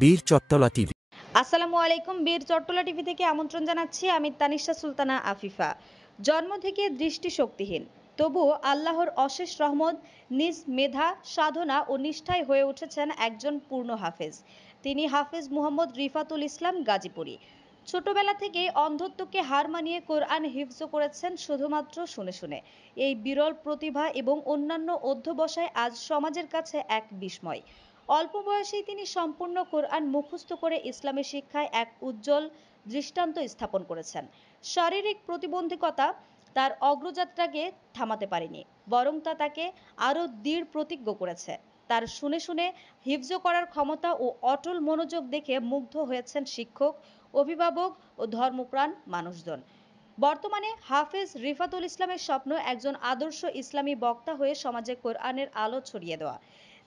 বীর চট্টলা টিভি। আসসালামু আলাইকুম। বীর চট্টলা টিভি থেকে আমন্ত্রণ জানাচ্ছি আমি তানিশা সুলতানা আফিফা। জন্ম থেকে দৃষ্টিশক্তিহীন, তবুও আল্লাহর অশেষ রহমত, নিজ মেধা, সাধনা ও নিষ্ঠায় হয়ে উঠেছেন একজন পূর্ণ হাফেজ। তিনি হাফেজ মুহাম্মদ রিফাতুল ইসলাম গাজীপুরি। ছোটবেলা থেকে অন্ধত্বকে হার মানিয়ে কোরআন হিফজ করেছেন শুধুমাত্র শুনে শুনে। এই বিরল প্রতিভা এবং অন্যান্য অধ্যবসায় আজ সমাজের কাছে এক বিস্ময়। অল্প বয়সেই তিনি সম্পূর্ণ কোরআন মুখস্থ করে ইসলামী শিক্ষায় এক উজ্জ্বল দৃষ্টান্ত স্থাপন করেছেন। শারীরিক প্রতিবন্ধকতা তার অগ্রযাত্রাকে থামাতে পারেনি, বরং তা তাকে আরও দৃঢ় প্রতিজ্ঞ করেছে। তার শুনে শুনে হিফজ করার ক্ষমতা ও অটল মনোযোগ দেখে মুগ্ধ হয়েছেন শিক্ষক, অভিভাবক ও ধর্মপ্রাণ মানুষজন। বর্তমানে হাফেজ রিফাতুল ইসলামের স্বপ্ন একজন আদর্শ ইসলামী বক্তা হয়ে সমাজে কোরআনের আলো ছড়িয়ে দেওয়া।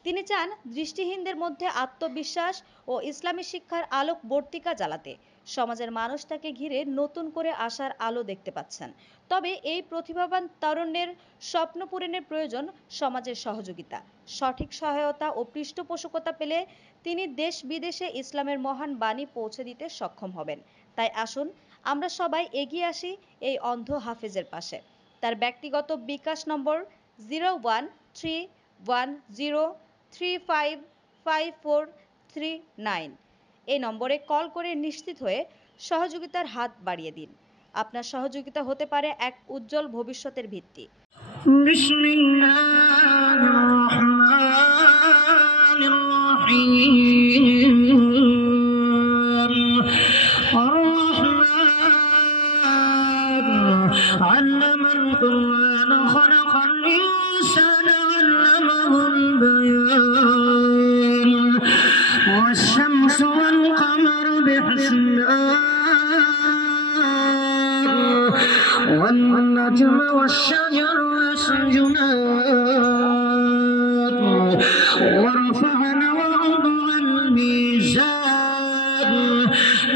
তিনি চান দৃষ্টিহীনদের মধ্যে আত্মবিশ্বাস ও ইসলামী শিক্ষার আলোকবর্তিকা জ্বালাতে। সমাজের মানুষ তাকে ঘিরে নতুন করে আশার আলো দেখতে পাচ্ছেন। তবে এই প্রতিভাবান তরুণের স্বপ্ন পূরণের প্রয়োজন সমাজের সহযোগিতা, সঠিক সহায়তা ও পৃষ্ঠপোষকতা পেলে তিনি দেশ বিদেশে ইসলামের মহান বাণী পৌঁছে দিতে সক্ষম হবেন। তাই আসুন আমরা সবাই এগিয়ে আসি এই অন্ধ হাফেজের পাশে। তার ব্যক্তিগত বিকাশ নম্বর 013103554339। এই নম্বরে কল করে নিশ্চিত হয়ে সহযোগিতার হাত বাড়িয়ে দিন। আপনার সহযোগিতা হতে পারে এক উজ্জ্বল ভবিষ্যতের ভিত্তি। বিসমিল্লাহির রহমানির রহিম। علم القرآن خلق الإنسان علمه البيان والشمس والقمر بحسبان والنجم والشجر يسجدان ورفعنا ووضع الميزان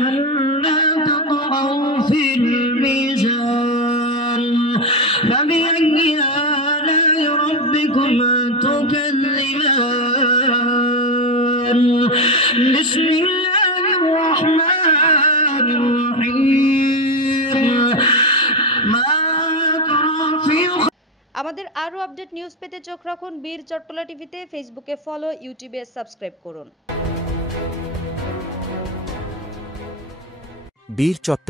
ألا تطغوا في الميزان فبأي آلاء ربكما تكذبان بسم الله الرحمن الرحيم ما ترى في আমাদের আরও আপডেট নিউজ পেতে চোখ রাখুন বীর চট্টলা টিভিতে। ফেসবুকে ফলো, ইউটিউবে সাবস্ক্রাইব করুন। বীর চট্টলা